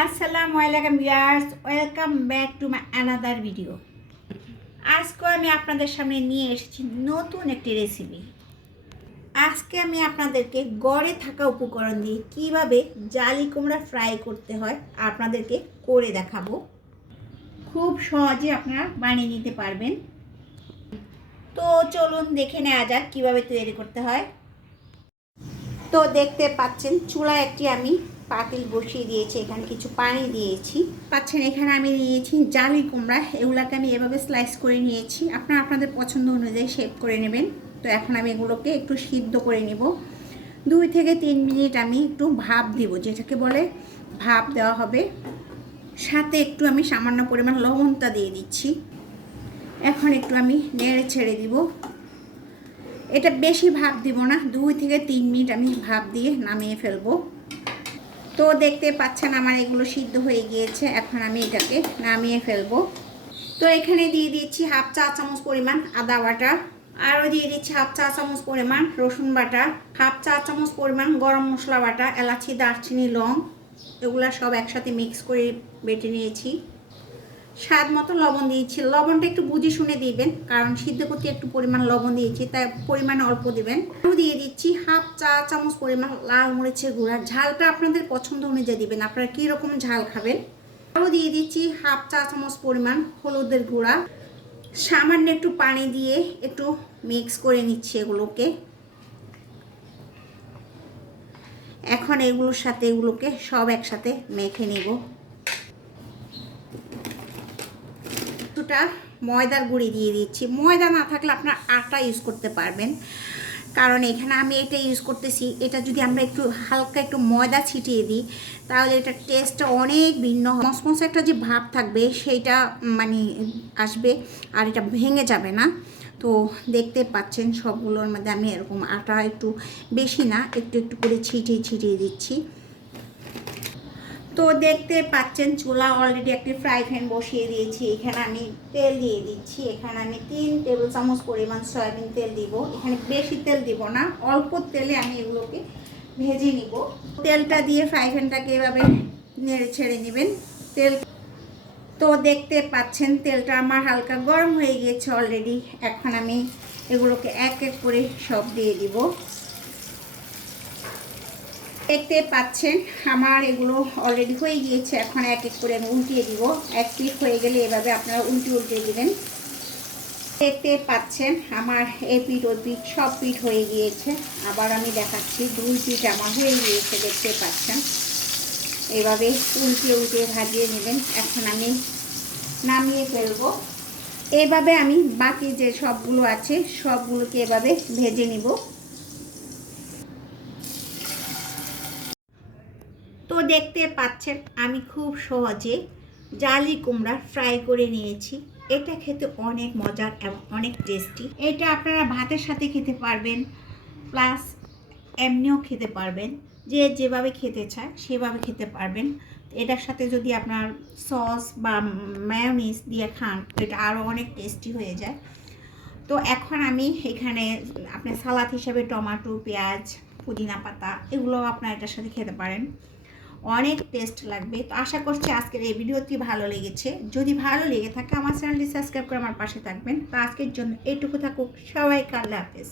আসসালামু আলাইকুম viewers welcome back to my another video আজকে আমি আপনাদের সামনে নিয়ে এসেছি নতুন একটি রেসিপি আজকে আমি আপনাদেরকে গড়ে থাকা উপকরণ দিয়ে কীভাবে জালি কুমড়া ফ্রাই করতে হয় আপনাদেরকে করে দেখাবো। খুব সহজে আপনারা বানিয়ে নিতে পারবেন। তো চলুন দেখে নেওয়া যাক কীভাবে তৈরি করতে হয়। তো দেখতে পাচ্ছেন, চুলায় একটি আমি পাতিল বসিয়ে দিয়েছি, এখানে কিছু পানি দিয়েছি। পাচ্ছেন, এখানে আমি নিয়েছি জালি কুমড়া, এগুলাকে আমি এভাবে স্লাইস করে নিয়েছি। আপনারা আপনাদের পছন্দ অনুযায়ী শেপ করে নেবেন। তো এখন আমি এগুলোকে একটু সিদ্ধ করে নেব। দুই থেকে তিন মিনিট আমি একটু ভাপ দিব, যেটাকে বলে ভাপ দেওয়া হবে। সাথে একটু আমি সামান্য পরিমাণ লবণটা দিয়ে দিচ্ছি। এখন একটু আমি নেড়ে ছেড়ে দিব। এটা বেশি ভাপ দিব না, দুই থেকে তিন মিনিট আমি ভাপ দিয়ে নামিয়ে ফেলব। তো দেখতে পাচ্ছেন আমার এগুলো সিদ্ধ হয়ে গিয়েছে। এখন আমি এটাকে নামিয়ে ফেলব। তো এখানে দিয়ে দিচ্ছি হাফ চা চামচ পরিমাণ আদা বাটা। আরও দিয়ে দিচ্ছি হাফ চা চামচ পরিমাণ রসুন বাটা। হাফ চা চামচ পরিমাণ গরম মশলা বাটা, এলাচি, দারচিনি, লং। এগুলা সব একসাথে মিক্স করে বেটে নিয়েছি। স্বাদ মতো লবণ দিয়েছি। লবণটা একটু বুঝে শুনে দিবেন, কারণ সিদ্ধ করতে একটু পরিমাণ লবণ দিয়েছি, তাই পরিমাণ অল্প দিবেন। আরও দিয়ে দিচ্ছি হাফ চা চামচ পরিমাণ লাল মরিচের গুঁড়া। ঝালটা আপনাদের পছন্দ অনুযায়ী দিবেন, আপনারা কীরকম ঝাল খাবেন। আরও দিয়ে দিচ্ছি হাফ চা চামচ পরিমাণ হলুদের গুঁড়া। সামান্য একটু পানি দিয়ে একটু মিক্স করে নিচ্ছি এগুলোকে। এখন এগুলোর সাথে এগুলোকে সব একসাথে মেখে নিব। কিছুটা ময়দার গুঁড়ি দিয়ে দিচ্ছি। ময়দা না থাকলে আপনার আটা ইউজ করতে পারবেন। কারণ এখানে আমি এটা ইউজ করতেছি। এটা যদি আমরা একটু হালকা একটু ময়দা ছিটিয়ে দিই, তাহলে এটার টেস্টটা অনেক ভিন্ন মসমস একটা যে ভাব থাকবে, সেইটা মানে আসবে আর এটা ভেঙে যাবে না। তো দেখতে পাচ্ছেন সবগুলোর মধ্যে আমি এরকম আটা একটু বেশি না, একটু একটু করে ছিটিয়ে ছিটিয়ে দিচ্ছি। তো দেখতে পাচ্ছেন, চুলা অলরেডি একটি ফ্রাই প্যান বসিয়ে দিয়েছি। এখানে আমি তেল দিয়ে দিচ্ছি। এখানে আমি তিন টেবিল চামচ পরিমাণ সয়াবিন তেল দিব। এখানে বেশি তেল দিব না, অল্প তেলে আমি এগুলোকে ভেজে নিব। তেলটা দিয়ে ফ্রাই প্যানটাকে এভাবে নেড়ে ছেড়ে নেবেন। তেল তো দেখতে পাচ্ছেন, তেলটা আমার হালকা গরম হয়ে গিয়েছে অলরেডি এখন আমি এগুলোকে এক এক করে সব দিয়ে দিব। দেখতে পাচ্ছেন, আমার এগুলো অলরেডি হয়ে গিয়েছে। এখন এক এক করে আমি উল্টিয়ে দিব। এক পিঠ হয়ে গেলে এভাবে আপনারা উল্টে উল্টে দিবেন। দেখতে পাচ্ছেন, আমার এ পিঠ, ওই পিঠ সব পিঠ হয়ে গিয়েছে। আবার আমি দেখাচ্ছি, দুই পিঠ আমার হয়ে গিয়েছে, দেখতে পাচ্ছেন। এভাবে উল্টে উল্টে ভাজিয়ে নেবেন। এখন আমি নামিয়ে ফেলব। এভাবে আমি বাকি যে সবগুলো আছে, সবগুলোকে এভাবে ভেজে নিব। তো দেখতে পাচ্ছেন, আমি খুব সহজে জালি কুমড়া ফ্রাই করে নিয়েছি। এটা খেতে অনেক মজার এবং অনেক টেস্টি এটা আপনারা ভাতের সাথে খেতে পারবেন প্লাস এমনিও খেতে পারবেন। যে যেভাবে খেতে চায়, সেভাবে খেতে পারবেন। এটার সাথে যদি আপনার সস বা ম্যায়োনিজ দিয়ে খান, এটা আরও অনেক টেস্টি হয়ে যায়। তো এখন আমি এখানে আপনার সালাদ হিসাবে টমাটো, পেঁয়াজ, পুদিনা পাতা, এগুলো আপনার এটার সাথে খেতে পারেন। অনেক টেস্ট লাগবে। তো আশা করছি আজকের এই ভিডিওটি ভালো লেগেছে। যদি ভালো লেগে থাকে, আমার চ্যানেলটি সাবস্ক্রাইব করে আমার পাশে থাকবেন। তো আজকের জন্য এটুকু থাকুক। সবাই কাল্লা হাফেজ।